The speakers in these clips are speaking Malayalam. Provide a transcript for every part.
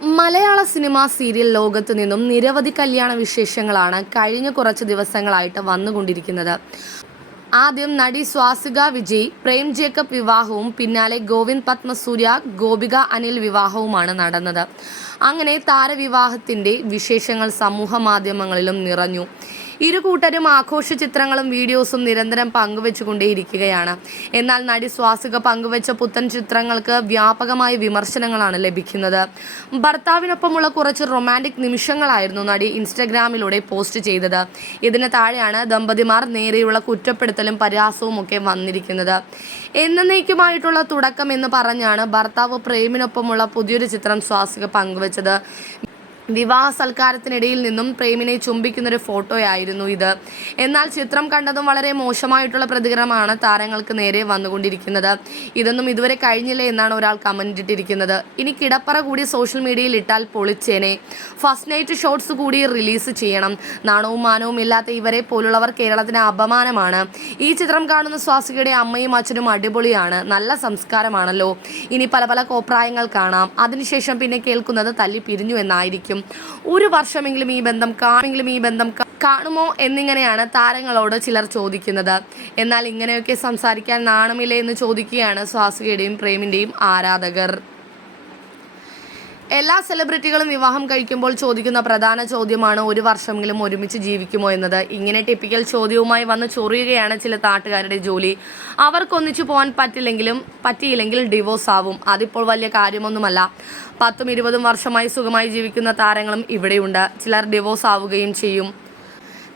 മലയാള സിനിമാ സീരിയൽ ലോകത്തു നിന്നും നിരവധി കല്യാണ വിശേഷങ്ങളാണ് കഴിഞ്ഞ കുറച്ച് ദിവസങ്ങളായിട്ട് വന്നുകൊണ്ടിരിക്കുന്നത്. ആദ്യം നടി സ്വാസിക വിജയ് പ്രേം ജേക്കബ് വിവാഹവും പിന്നാലെ ഗോവിന്ദ് പത്മസൂര്യ ഗോപിക അനിൽ വിവാഹവുമാണ് നടന്നത്. അങ്ങനെ താരവിവാഹത്തിന്റെ വിശേഷങ്ങൾ സമൂഹ മാധ്യമങ്ങളിലും നിറഞ്ഞു. ഇരു കൂട്ടരും ആഘോഷ ചിത്രങ്ങളും വീഡിയോസും നിരന്തരം പങ്കുവെച്ചുകൊണ്ടേയിരിക്കുകയാണ്. എന്നാൽ നടി സ്വാസിക പങ്കുവെച്ച പുത്തൻ ചിത്രങ്ങൾക്ക് വ്യാപകമായ വിമർശനങ്ങളാണ് ലഭിക്കുന്നത്. ഭർത്താവിനൊപ്പമുള്ള കുറച്ച് റൊമാന്റിക് നിമിഷങ്ങളായിരുന്നു നടി ഇൻസ്റ്റഗ്രാമിലൂടെ പോസ്റ്റ് ചെയ്തത്. ഇതിന് താഴെയാണ് ദമ്പതിമാർ നേരെയുള്ള കുറ്റപ്പെടുത്തലും പരിഹാസവും ഒക്കെ വന്നിരിക്കുന്നത്. എന്നേക്കുമായിട്ടുള്ള തുടക്കം എന്ന് പറഞ്ഞാണ് ഭർത്താവ് പ്രേമിനൊപ്പമുള്ള പുതിയൊരു ചിത്രം സ്വാസിക പങ്കുവച്ചത്. വിവാഹ സൽക്കാരത്തിനിടയിൽ നിന്നും പ്രേമിനെ ചുംബിക്കുന്നൊരു ഫോട്ടോയായിരുന്നു ഇത്. എന്നാൽ ചിത്രം കണ്ടതും വളരെ മോശമായിട്ടുള്ള പ്രതികരണമാണ് താരങ്ങൾക്ക് നേരെ വന്നുകൊണ്ടിരിക്കുന്നത്. ഇതൊന്നും ഇതുവരെ കഴിഞ്ഞില്ല എന്നാണ് ഒരാൾ കമന്റ് ഇട്ടിരിക്കുന്നത്. ഇനി കിടപ്പറ കൂടി സോഷ്യൽ മീഡിയയിൽ ഇട്ടാൽ പൊളിച്ചേനെ. ഫസ്റ്റ് നൈറ്റ് ഷോട്ട്സ് കൂടി റിലീസ് ചെയ്യണം. നാണവും മാനവും ഇല്ലാത്ത ഇവരെ പോലുള്ളവർ കേരളത്തിന് അപമാനമാണ്. ഈ ചിത്രം കാണുന്ന സ്വാസികയുടെ അമ്മയും അച്ഛനും അടിപൊളിയാണ്. നല്ല സംസ്കാരമാണല്ലോ. ഇനി പല പല കോപ്രായങ്ങൾ കാണാം. അതിനുശേഷം പിന്നെ കേൾക്കുന്നത് തല്ലി പിരിഞ്ഞു എന്നായിരിക്കും. ഒരു വർഷമെങ്കിലും ഈ ബന്ധം കാണെങ്കിലും ഈ ബന്ധം കാണുമോ എന്നിങ്ങനെയാണ് താരങ്ങളോട് ചിലർ ചോദിക്കുന്നത്. എന്നാൽ ഇങ്ങനെയൊക്കെ സംസാരിക്കാൻ നാണമില്ലേ എന്ന് ചോദിക്കുകയാണ് സ്വാസികയുടെയും പ്രേമിന്റെയും ആരാധകർ. എല്ലാ സെലിബ്രിറ്റികളും വിവാഹം കഴിക്കുമ്പോൾ ചോദിക്കുന്ന പ്രധാന ചോദ്യമാണ് ഒരു വർഷമെങ്കിലും ഒരുമിച്ച് ജീവിക്കുമോ എന്നത്. ഇങ്ങനെ ടിപ്പിക്കൽ ചോദ്യവുമായി വന്ന് ചൊറിയുകയാണ് ചില നാട്ടുകാരുടെ ജോലി. അവർക്കൊന്നിച്ചു പോകാൻ പറ്റില്ലെങ്കിലും പറ്റിയില്ലെങ്കിൽ ഡിവോഴ്സ് ആവും. അതിപ്പോൾ വലിയ കാര്യമൊന്നുമല്ല. പത്തും ഇരുപതും വർഷമായി സുഖമായി ജീവിക്കുന്ന താരങ്ങളും ഇവിടെയുണ്ട്. ചിലർ ഡിവോഴ്സ് ആവുകയും ചെയ്യും.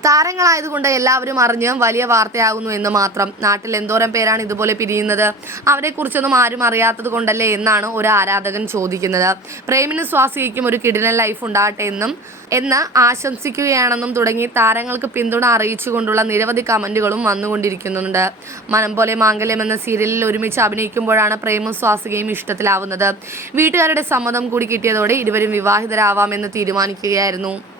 താരങ്ങളായതുകൊണ്ട് എല്ലാവരും അറിഞ്ഞ് വലിയ വാർത്തയാകുന്നു എന്ന് മാത്രം. നാട്ടിൽ എന്തോരം പേരാണ് ഇതുപോലെ പിരിയുന്നത്? അവരെക്കുറിച്ചൊന്നും ആരും അറിയാത്തത് കൊണ്ടല്ലേ എന്നാണ് ഒരു ആരാധകൻ ചോദിക്കുന്നത്. പ്രേമിന് സ്വാസികയ്ക്കും ഒരു കിടിലൻ ലൈഫ് ഉണ്ടാകട്ടെ എന്നും എന്ന് ആശംസിക്കുകയാണെന്നും തുടങ്ങി താരങ്ങൾക്ക് പിന്തുണ അറിയിച്ചുകൊണ്ടുള്ള നിരവധി കമന്റുകളും വന്നുകൊണ്ടിരിക്കുന്നുണ്ട്. മനം പോലെ മാംഗല്യം എന്ന സീരിയലിൽ ഒരുമിച്ച് അഭിനയിക്കുമ്പോഴാണ് പ്രേമും സ്വാസികയും ഇഷ്ടത്തിലാവുന്നത്. വീട്ടുകാരുടെ സമ്മതം കൂടി കിട്ടിയതോടെ ഇരുവരും വിവാഹിതരാവാമെന്ന് തീരുമാനിക്കുകയായിരുന്നു.